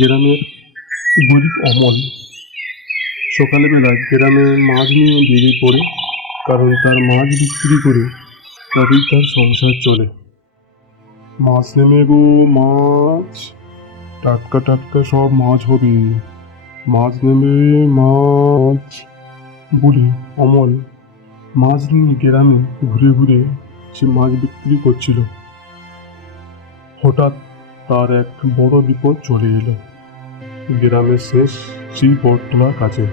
গ্রামের গরিব অমল সকালবেলা গ্রামে মাছ নিয়ে বেরিয়ে পড়ে, কারণ তার মাছ বিক্রি করে তবেই তার সংসার চলে। মাছ নেমে গো, মাছ, টাটকা টাটকা সব মাছ হবে, মাছ নেমে, মাছ বলে অমল মাছ নিয়ে গ্রামে ঘুরে ঘুরে সে মাছ বিক্রি করছিল। হঠাৎ তার এক বড় বিপদ চলে এলো। গ্রামের শেষ সেই বটতলার কাছে,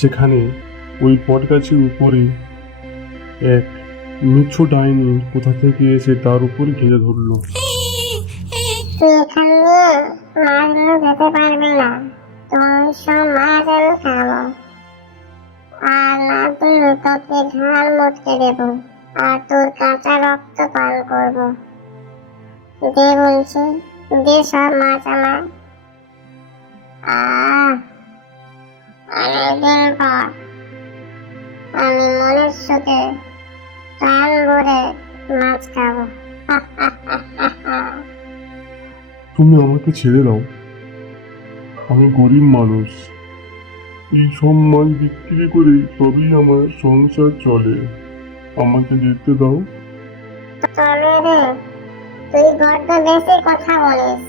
সেখানে ওই বটগাছের উপরে এক মিছু ডাইনি কোথা থেকে এসে তার উপরে ঘিরে ধরলো। তুই এখান দিয়ে মাছগুলো যেতে পারবে না, তুমি সব মাছ আমি খাবো, আর না তুই তোকে ঘাড় মটকে দেবো, আর তোর কাঁচা রক্ত পান করবো। দে বলছি, দে সব মাছ আমার। অনেকদিন পর আমি মনের সুখে প্রাণ ভরে মাছ খাবো। তুমি আমাকে ছেড়ে দাও, আমি গরিব মানুষ, এই সব মাছ বিক্রি করে তবেই আমার সংসার চলে, আমাকে যেতে দাও। তবে রে, তুই বড্ড বেশি কথা বলিস,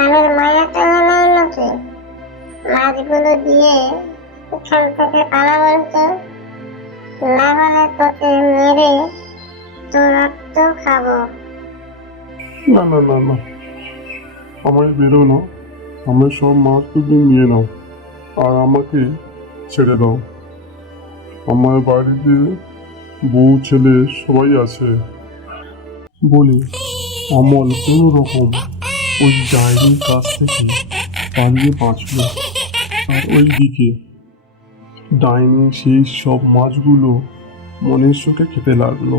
আমার মায়াটা নেই নাকি? মাছগুলো দিয়ে এখান থেকে পালা বলছে, না হলে তোকে মেরে তোর রক্ত খাবো। না না না না, আমায় বেরো না, আমার সব মাছ তুমি নিয়ে নাও আর আমাকে ছেড়ে দাও। আমার বাড়িতে বউ ছেলে সবাই আছে বলে অমল কোনো রকম ওই ডাইনির কাছ থেকে পালিয়ে বাঁচল। আর ওই দিকে ডাইনি সেই সব মাছগুলো মনের সুখে খেতে লাগলো।